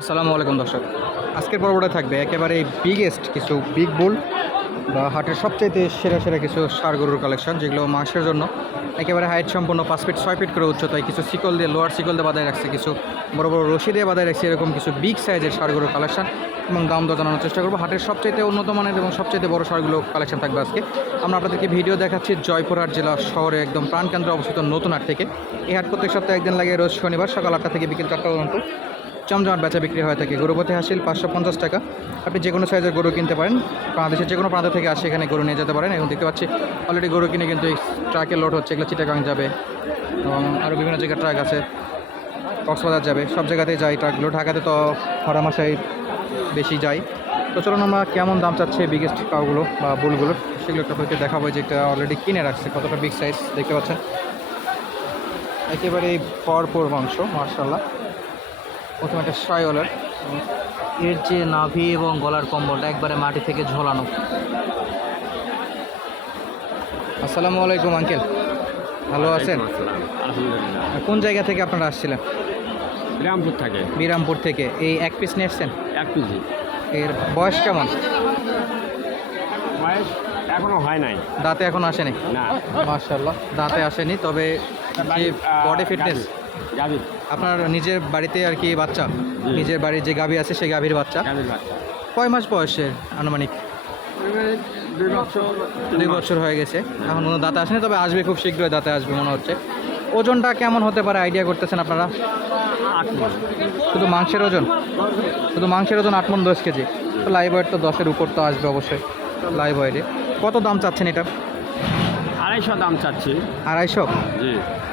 আসসালামু আলাইকুম, দর্শক। আজকের পর্বটা থাকবে একেবারে বিগেস্ট কিছু বিগ বুল বা হাটের সবচাইতে সেরা সেরা কিছু সার গরুর কালেকশন যেগুলো মাংসের জন্য একেবারে হাইট সম্পূর্ণ পাঁচ ফিট ছয় ফিট করে উচ্চতায় কিছু শিকল দিয়ে লোয়ার শিকল দিয়ে বাদায় রাখছে, কিছু বড় বড় রশি দিয়ে বাদায় রাখছে, এরকম কিছু বিগ সাইজের সার গরুর কালেকশন এবং দাম দর জানানোর চেষ্টা করব। হাটের সবচাইতে উন্নত মানের এবং সবচাইতে বড় সারগুলো কালেকশন থাকবে আজকে। আমরা আপনাদেরকে ভিডিও দেখাচ্ছি জয়পুরহাট জেলা শহরে একদম প্রাণকেন্দ্রে অবস্থিত নতুন হাট থেকে। এই হাট প্রত্যেক সপ্তাহে একদিন লাগে, রোজ শনিবার সকাল আটটা থেকে বিকেল চারটা পর্যন্ত। চমচমাট বেচা বিক্রি হয়ে থাকে। গরুপতি হাসিল পাঁচশো পঞ্চাশ টাকা। আপনি যে কোনো সাইজের গরু কিনতে পারেন। বাংলাদেশের যে কোনো প্রান্ত থেকে আসে এখানে গরু নিয়ে যেতে পারেন। এখন দেখতে পাচ্ছি অলরেডি গরু কিনে কিন্তু এই ট্রাকে লোড হচ্ছে। এগুলো চিটাগাং যাবে এবং আরও বিভিন্ন জায়গায় ট্রাক আছে। কক্সবাজার যাবে। সব জায়গাতেই যায় ট্রাকগুলো ঢাকাতে তো খরা মাসায় বেশি যায়। তো চলুন আমরা কেমন দাম চাচ্ছে বিগেস্ট কাউগুলো বা বুলগুলো সেগুলো একটু দেখাবো। যে এটা অলরেডি কিনে রাখছে। কতটা বিগ সাইজ দেখতে পাচ্ছেন? একেবারে পরপর মাংস মার্শাল্লাহ প্রথমে একটা শাইওয়ালার এর যে নাভি এবং গলার কম্বলটা একবারে মাটি থেকে ঝোলানো। আসসালামু আলাইকুম আঙ্কেল। ভালো আছেন? কোন জায়গা থেকে আপনারা আসছিলেন? বিরামপুর থেকে। বিরামপুর থেকে। এই এক পিস নিয়ে এসছেন এক কেজি এর বয়স কেমন? বয়স এখনও হয় নাই। দাঁতে এখন আসেনি? না। মার্শাল্লাহ দাঁতে আসেনি তবে বডি ফিটনেস গাভীর। আপনার নিজের বাড়িতে আর কি বাচ্চা? নিজের বাড়ির যে গাভী আছে সেই গাভীর বাচ্চা? গাভীর বাচ্চা। কয় মাস বয়সের আনুমানিক? দুই বছর। হয়ে গেছে। এখন কোনো দাঁতে আসেনি তবে আসবে খুব শীঘ্রই দাঁতে আসবে মনে হচ্ছে। ওজনটা কেমন হতে পারে আইডিয়া করতেছেন আপনারা? শুধু মাংসের ওজন? শুধু মাংসের ওজন আট মন দশ কেজি। তো লাইভ ওয়েট তো দশের উপর তো আসবে অবশ্যই লাইভ ওয়েটে কত দাম চাচ্ছেন এটা? আড়াইশো দাম চাচ্ছি। আড়াইশো? জি।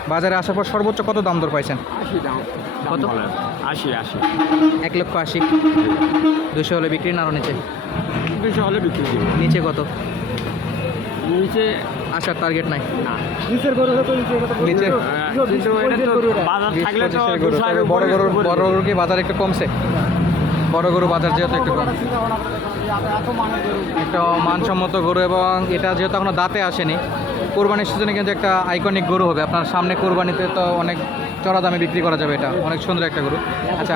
বাজারে আসার পর সর্বোচ্চ কত দাম দর পাইছেন? আশি দাম। কত? আশি আশি। এক লক্ষ আশি। দুশো হলে বিক্রি না আরও নিচে? দুশো হলে বিক্রি নিচে কত? নিচে আসার টার্গেট নাই। না। নিচে আহ, কিন্তু এটা তো বাজার থাকলে তো পঁচিশের গরু বড় গরুর বড় গরুর কি বাজার একটু কমছে? বড় গরু বাজার যেহেতু একটু কম। একটা মানসম্মত গরু এবং এটা যেহেতু এখনও দাঁতে আসেনি কোরবানির সিজনে কিন্তু একটা আইকনিক গরু হবে। আপনার সামনে কোরবানিতে তো অনেক চড়া দামে বিক্রি করা যাবে এটা। অনেক সুন্দর একটা গরু। আচ্ছা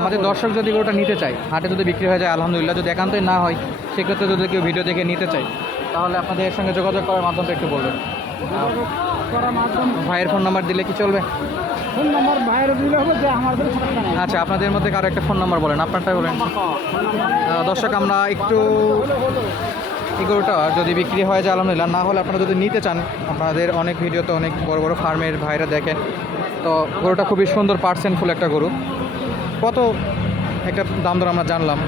আমাদের দর্শক যদি গরুটা নিতে চায় হাটে যদি বিক্রি হয়ে যায় আলহামদুলিল্লাহ যদি একান্তই না হয় সেক্ষেত্রে যদি কেউ ভিডিও দেখে নিতে চায় তাহলে আপনাদের সঙ্গে যোগাযোগ করার মাধ্যমটা একটু বলবেন। ভাইয়ের ফোন নাম্বার দিলে কি চলবে? ফোন নম্বর বাইরে দিলে হবে যে আমাদের আচ্ছা আপনাদের মধ্যে কারও একটা ফোন নাম্বার বলেন আপনারটা বলেন। দর্শক আমরা একটু এই গরুটা যদি বিক্রি হয় যায় আলহামদুলিল্লাহ, না হলে আপনারা যদি নিতে চান, আপনাদের অনেক ভিডিওতে অনেক বড় বড় ফার্মের ভাইরা দেখেন। তো গরুটা খুবই সুন্দর পার্সেন্টফুল একটা গরু। কত একটা দাম দর আমরা জানলাম।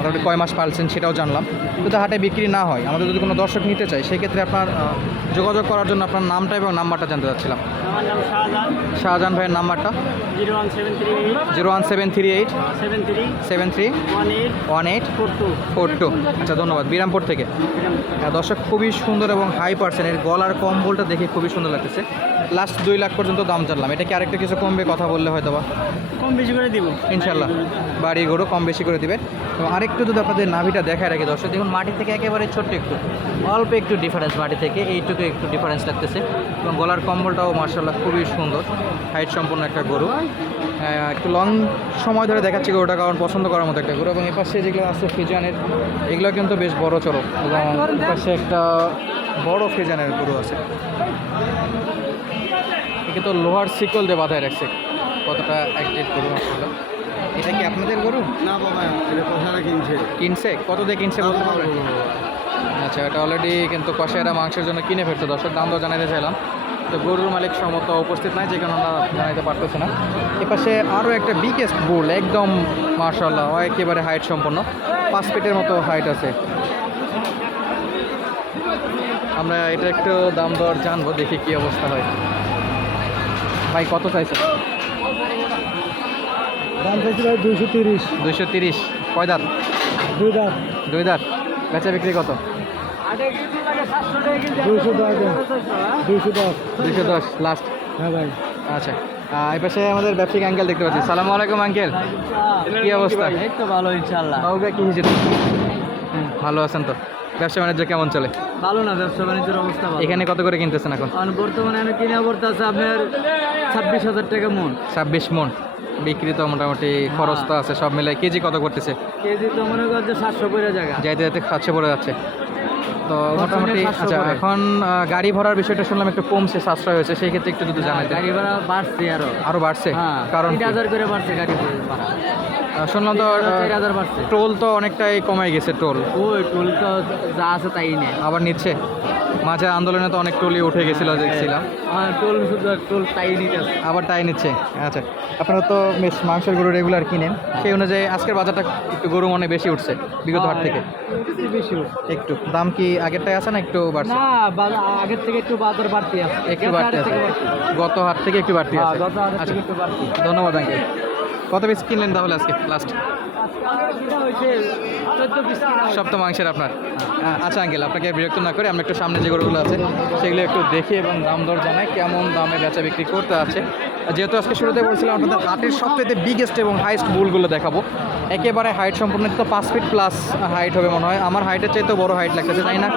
মোটামুটি কয় মাস পালছেন সেটাও জানলাম। যদি হাটে বিক্রি না হয় আমাদের যদি কোনো দর্শক নিতে চায় সেক্ষেত্রে আপনার যোগাযোগ করার জন্য আপনার নামটা এবং নাম্বারটা জানতে চাচ্ছিলাম। আমার নাম শাহজাহান। শাহজাহান ভাইয়ের নাম্বারটা? Zero one seven three eight. Zero one seven three eight. Seven three. Seven three. One eight. One eight. Four two. Four two. আচ্ছা ধন্যবাদ। বিরামপুর থেকে। হ্যাঁ, দর্শক খুবই সুন্দর এবং হাই পার্সেন্ট এর গলার কম্বলটা দেখে খুবই সুন্দর লাগতেছে। লাস্ট দুই লাখ পর্যন্ত দাম জানলাম। এটা কি আরেকটা কিছু কমবে কথা বললে হয়তো বা কম বেশি করে দিব। ইনশাল্লাহ। বাড়ি গরু কম বেশি করে দিবেন এবং আরেকটু যদি আপনাদের নাভিটা দেখায় রাখি দর্শক দেখুন মাটি থেকে একেবারে ছোট্ট একটু। অল্প একটু ডিফারেন্স মাটি থেকে এইটুকু একটু ডিফারেন্স লাগতেছে। এবং গলার কম্বলটাও মার্শাল্লাহ খুবই সুন্দর। হাইট সম্পন্ন একটা গরু। একটু লং সময় ধরে দেখাচ্ছি গরুটা কারণ পছন্দ করার মতো একটা গরু। এবং এপাশে যেগুলো আছে ফিজানের এগুলো কিন্তু বেশ বড় চড়ক। এবং এপাশে একটা বড় ফিজানের গরু আছে। একে তো লোহার শিকল দিয়ে বাঁধায় রাখছে। কতটা অ্যাক্টিভ গরু আসলে এটা? কি আপনাদের গরু? না বাবা এটা কথাটা কিনছে? কিনছে? কত দিয়ে কিনছে বলতে পারবেন? আচ্ছা এটা অলরেডি কিন্তু কষাইরা মাংসের জন্য কিনে ফেলছে। দর্শক দাম দর জানাতে চাইলাম। তো গরুর মালিক সম্মত উপস্থিত নাই যে কারণে আমরা জানাইতে পারতেছি না। এপাশে আরও একটা বিগেস্ট বুল একদম মার্শাল্লাহ ও একেবারে হাইট সম্পন্ন। পাঁচ ফিটের মতো হাইট আছে। আমরা এটা একটু দাম দর জানব দেখি কি অবস্থা হয়। ভাই কত চাইছে দাম চাইছি ভাই দুইশো তিরিশ। দুইশো তিরিশ। কয় দাঁত? দুই দাম দুই দাঁত। বেচা বিক্রি কত? দুইশো দশ। দুইশো দশ। দুইশো দশ লাস্ট হ্যাঁ ভাই। আচ্ছা। এই পাশে আমাদের ব্যবসায়িক অ্যাঙ্কেল দেখতে পাচ্ছি। সালাম আলাইকুম আঙ্কেল কি অবস্থা? এই তো ভালো ইনশাল্লাহ কি হিসেবে ভালো আছেন তো? ব্যবসা বাণিজ্য কেমন চলে? ভালো না ব্যবসা বাণিজ্যের অবস্থা ভালো। এখানে কত করে কিনতেছেন এখন? কারণ বর্তমানে আমি কিনে পড়তে আছে আপনার ছাব্বিশ হাজার টাকা মন। ছাব্বিশ মন। বিক্রি তো মোটামুটি খরচ তো আছে সব মিলে কেজি কত করতেছে? কেজি তো মনে করছে সাতশো করে জায়গা। যাইতে যাইতে খাচ্ছে পড়ে যাচ্ছে। তো মোটামুটি আচ্ছা এখন গাড়ি ভরার বিষয়টা শুনলাম একটু কমছে সাশ্রয় হয়েছে সেই ক্ষেত্রে একটু যদি জানাই গাড়ি ভাড়া বাড়ছে আরও। আরও বাড়ছে? হ্যাঁ কারণ হাজার করে বাড়ছে গাড়ি ভাড়া শুনলাম তো টোল তো অনেকটাই কমে গেছে টোল। ওই টোল তো যা আছে তাই নেই আবার নিচ্ছে? মাঝে আন্দোলনে তো অনেক টোলই উঠে গেছিল দেখছিলাম। হ্যাঁ টোল টোল তাই নিতে আবার তাই নিচ্ছে? আচ্ছা। আপনারা তো বেশ মাংসের গরু রেগুলার কিনেন। সেই অনুযায়ী আজকের বাজারটা একটু গরু মনে বেশি উঠছে বিগত হাট থেকে। বেশি একটু দাম কি আগেরটাই আছে না একটু বাড়ছে? না আগের থেকে একটু বাজার বাড়তি আছে। একটু বাড়তি আছে। গত হাট থেকে একটু বাড়তি হ্যাঁ, আছে। আচ্ছা। ধন্যবাদ আঙ্কেল কত পিস কিনলেন তাহলে আজকে লাস্ট। সব তো মাংসের আপনার। আচ্ছা আঙ্কেল আপনাকে বিরক্ত না করে আমরা একটু সামনে যে গরুগুলো আছে সেগুলো একটু দেখি এবং দাম দর জানাই কেমন দামে বেচা বিক্রি করতে আছে। যেহেতু আজকে শুরুতে বলছিলাম আপনাদের হাটের সবথেকে বিগেস্ট এবং হাইস্ট বুলগুলো দেখাবো একেবারে হাইট সম্পূর্ণ তো পাঁচ ফিট প্লাস হাইট হবে মনে হয়। আমার হাইটের চাইতে বড় হাইট লাগতেছে তাই না?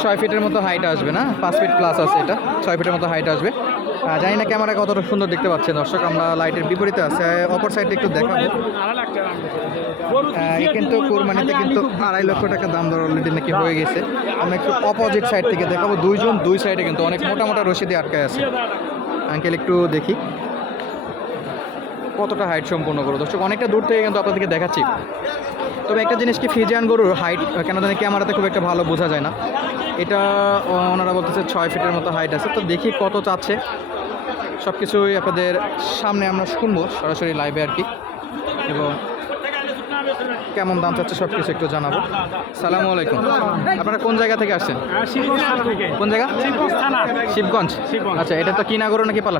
ছয় ফিটের মতো হাইট আসবে না? পাঁচ ফিট প্লাস আছে এটা ছয় ফিটের মতো হাইট আসবে। জানি না ক্যামেরা কতটা সুন্দর দেখতে পাচ্ছেন। দর্শক আমরা লাইটের বিপরীতে আছে অপর সাইডে একটু দেখাবো। এই কিন্তু কোরবানিতে কিন্তু আড়াই লক্ষ টাকা দাম দর অলরেডি নাকি হয়ে গেছে। আমরা একটু অপোজিট সাইড থেকে দেখাবো। দুইজন দুই সাইডে কিন্তু অনেক মোটা মোটা রশিদে আটকায় আছে। আঙ্কেল একটু দেখি। কতটা হাইট সম্পূর্ণ করো দর্শক অনেকটা দূর থেকে কিন্তু আপনাদেরকে দেখাচ্ছি। তবে একটা জিনিস কি ফিজিয়ান গরুর হাইট কেন জানি ক্যামেরাতে খুব একটা ভালো বোঝা যায় না। এটা ওনারা বলতেছে ছয় ফিটের মতো হাইট আছে। তো দেখি কত চাচ্ছে। সব কিছুই আপনাদের সামনে আমরা শুনব সরাসরি লাইভে আর কি। এবং কেমন দাম চাচ্ছে সব কিছু একটু জানাব। সালামু আলাইকুম। আপনারা কোন জায়গা থেকে আসছেন? কোন জায়গা? শিবগঞ্জ। আচ্ছা এটা তো কিনা গরু নাকি পালা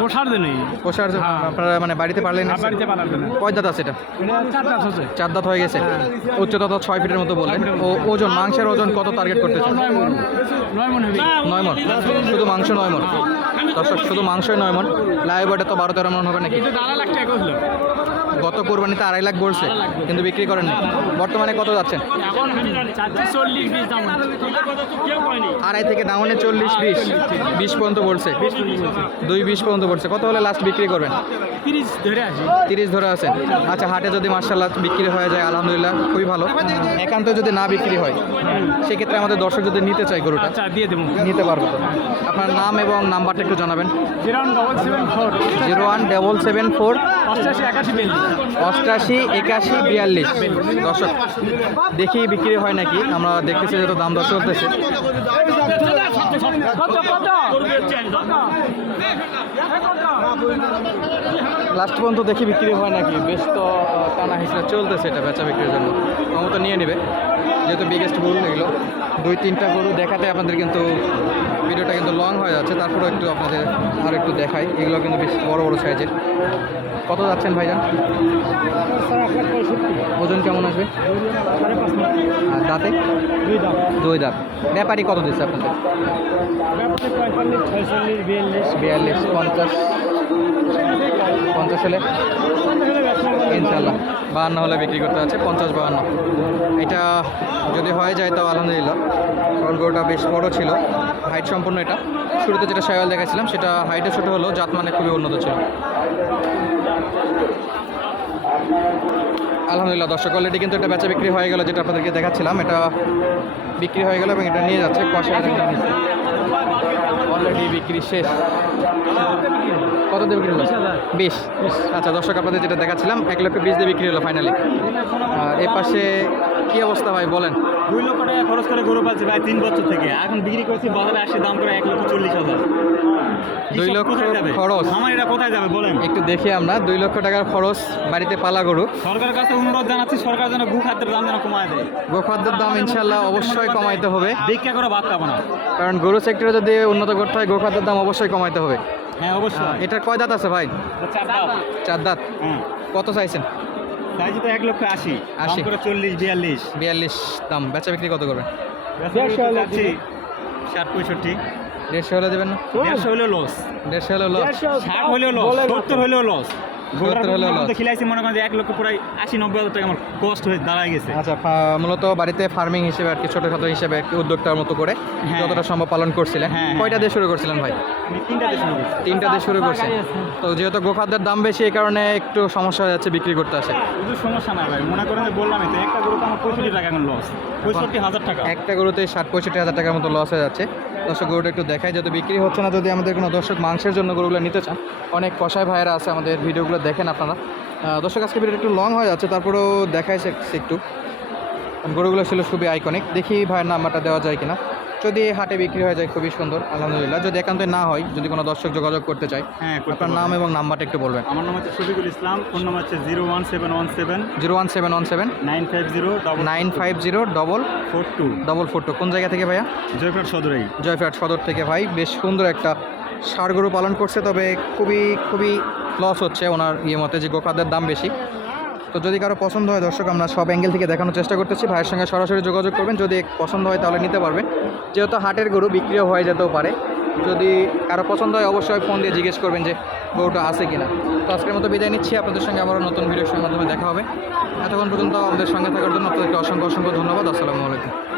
পোষার দিনই পোষার জন্য আপনারা মানে বাড়িতে পারলেন পালার কয় দাঁত আছে এটা? চার দাঁত হয়ে গেছে। উচ্চতা তো ছয় ফিটের মতো বললেন। ও ওজন মাংসের ওজন কত টার্গেট করতেছে? নয় মন নয় শুধু মাংস নয় মন দর্শক শুধু মাংসই নয় মন লাইভ তো বারো তেরো মন হবে নাকি? গত কোরবানিতে আড়াই লাখ বলছে কিন্তু বিক্রি করেননি। বর্তমানে কত যাচ্ছেন? হয়নি আড়াই থেকে ডাউনে চল্লিশ বিশ। বিশ পর্যন্ত বলছে দুই বিশ পর্যন্ত বলছে কত হলে লাস্ট বিক্রি করবেন? তিরিশ ধরে আসি তিরিশ ধরে আচ্ছা হাটে যদি মার্শাল্লাহ বিক্রি হয়ে যায় আলহামদুলিল্লাহ খুবই ভালো। একান্ত যদি না বিক্রি হয় সেক্ষেত্রে আমাদের দর্শক যদি নিতে চাই গরুটা আচ্ছা দিয়ে দেবো। নিতে পারব আপনার নাম এবং নাম্বারটা একটু জানাবেন। Zero double seven four. Zero one double seven four. অষ্টাশি একাশি অষ্টাশি একাশি বিয়াল্লিশ। দর্শক দেখি বিক্রি হয় নাকি? আমরা দেখতেছি যেহেতু দাম দর চলতেছে। কত কত? লাস্ট পর্যন্ত দেখি বিক্রি হয় নাকি? বেশ তো টানা হিসেবে চলতেছে এটা বেচা বিক্রির জন্য। তো নিয়ে নেবে যেহেতু বিগেস্ট গরু এগুলো। দুই তিনটা গরু দেখাতে আপনাদের কিন্তু ভিডিওটা কিন্তু লং হয়ে যাচ্ছে। তারপরেও একটু আপনাদের আর একটু দেখাই। এগুলো কিন্তু বেশ বড় বড় সাইজের কত যাচ্ছেন ভাইজান? ওজন কেমন আসবে? আর দাঁতে? দুই দাম দুই দাঁত। ব্যাপারই কত দিচ্ছে আপনাদের? বিয়াল্লিশ পঞ্চাশ। পঞ্চাশ হলে ইনশাল্লাহ বাহান্ন হলে বিক্রি করতে আছে পঞ্চাশ বাহান্ন। এটা যদি হয়ে যায় তাও আলহামদুলিল্লাহ। কারণ গরুটা বেশ বড় ছিল হাইট সম্পূর্ণ এটা। শুরুতে যেটা সাইকেল দেখাচ্ছিলাম সেটা হাইটে ছোটো হলো জাত মানে খুবই উন্নত ছিল। আলহামদুলিল্লাহ দর্শক অলরেডি কিন্তু এটা বেচা বিক্রি হয়ে গেল যেটা আপনাদেরকে দেখাচ্ছিলাম। এটা বিক্রি হয়ে গেল এবং এটা নিয়ে যাচ্ছে কষা অলরেডি বিক্রি শেষ। কত দিয়ে বিক্রি হলো? বিশ আচ্ছা দর্শক আপনাদের যেটা দেখাচ্ছিলাম এক লক্ষ বিশ দিয়ে বিক্রি হলো ফাইনালি আর এ পাশে কি অবস্থা ভাই বলেন? দুই লক্ষ টাকা খরচ করে গরু পাচ্ছি ভাই তিন বছর থেকে। এখন বিক্রি করছি বাজারে আসে দাম করে এক লক্ষ চল্লিশ হাজার। দুই লক্ষ খরচ। আমার এটা কোথায় যাবে বলেন? একটু দেখি আমরা দুই লক্ষ টাকার খরচ বাড়িতে পালা গরু। সরকারের কাছে অনুরোধ জানাচ্ছি সরকার যেন গু খাদ্যের দাম যেন কমায় দেয়। গোখাদ্যের দাম ইনশাল্লাহ অবশ্যই কমাইতে হবে। ভিক্ষা করে ভাত খাব না। কারণ গরু সেক্টরে যদি উন্নত করতে হয় গোখাদ্যের দাম অবশ্যই কমাইতে হবে। হ্যাঁ অবশ্যই। এটার কয় দাঁত আছে ভাই? চার দাঁত। হ্যাঁ। কত চাইছেন? চাইছি তো এক লক্ষ আশি। আশি। করে চল্লিশ বিয়াল্লিশ। বিয়াল্লিশ দাম। বেচা বিক্রি কত করবেন? ষাট পঁয়ষট্টি। দেড়শো হলে দেবেন না? দেড়শো হলেও লস দেড়শো হলে লস ষাট হলেও লস সত্তর হলেও লস সত্তর হলে গরুটা loss। খিলাইছি মনে করেন যে এক লক্ষ প্রায় আশি নব্বই হাজার টাকা আমার কষ্ট হয়ে দাঁড়ায় গেছে। আচ্ছা মূলত বাড়িতে ফার্মিং হিসেবে আর কি ছোটোখাটো হিসেবে উদ্যোক্তার মতো করে হ্যাঁ। যতটা সম্ভব পালন করছিলেন। হ্যাঁ, হ্যাঁ, কয়টা দিয়ে শুরু করছিলেন ভাই? তিনটা দিয়ে শুরু করছেন তো যেহেতু গোখাদ্যের দাম বেশি এই কারণে একটু সমস্যা হয়ে যাচ্ছে বিক্রি করতে আসে। শুধু সমস্যা না ভাই। মনে করেন যে বললামই একটা গরু তো আমার পঁয়ষট্টি টাকা এখন লস পঁয়ষট্টি হাজার টাকা। একটা গরুতে ষাট পঁয়ষট্টি হাজার টাকার মতো লস হয়ে যাচ্ছে। দর্শক গরুটা একটু দেখায় যাতে বিক্রি হচ্ছে না, যদি আমাদের কোনো দর্শক মাংসের জন্য গরুগুলো নিতে চান, অনেক কষায় ভাইয়েরা আছে আমাদের ভিডিওগুলো দেখেন আপনারা। দর্শক, আজকে ভিডিও একটু লং হয়ে যাচ্ছে, তারপরেও দেখায় একটু। গরুগুলো ছিল খুবই আইকনিক দেখি ভাইয়ের নাম্বারটা দেওয়া যায় কিনা। যদি হাটে বিক্রি হয়ে যায় খুবই সুন্দর আলহামদুলিল্লাহ। যদি একান্তই না হয় যদি কোনো দর্শক যোগাযোগ করতে চায় হ্যাঁ আপনার নাম এবং নাম্বারটা একটু বলবেন। আমার নাম হচ্ছে শফিকুল ইসলাম ফোন নাম্বার হচ্ছে zero one seven one seven zero one seven one seven nine five zero double nine five zero double four two. Double four two. কোন জায়গা থেকে ভাইয়া? জয়পুর সদরেই। জয়ফ্রাট সদর থেকে ভাই। বেশ সুন্দর একটা ষাড় গরু পালন করছে তবে খুবই খুবই লস হচ্ছে ওনার ইয়ে মতে যে গোখাদের দাম বেশি। তো যদি কারও পছন্দ হয়, দর্শক, আমরা সব অ্যাঙ্গেল থেকে দেখানোর চেষ্টা করতেছি। ভাইয়ের সঙ্গে সরাসরি যোগাযোগ করবেন। যদি পছন্দ হয়, তাহলে নিতে পারবেন। যেহেতু হাটের গরু বিক্রিও হয়ে যেতেও পারে। যদি কারও পছন্দ হয়, অবশ্যই ফোন দিয়ে জিজ্ঞেস করবেন যে গরুটা আছে কিনা। তো আজকের মতো বিদায় নিচ্ছি। আপনাদের সঙ্গে আবারও নতুন ভিডিওর মাধ্যমে দেখা হবে। এতক্ষণ পর্যন্ত আমাদের সঙ্গে থাকার জন্য আপনাদেরকে অসংখ্য অসংখ্য ধন্যবাদ। আসসালামু আলাইকুম।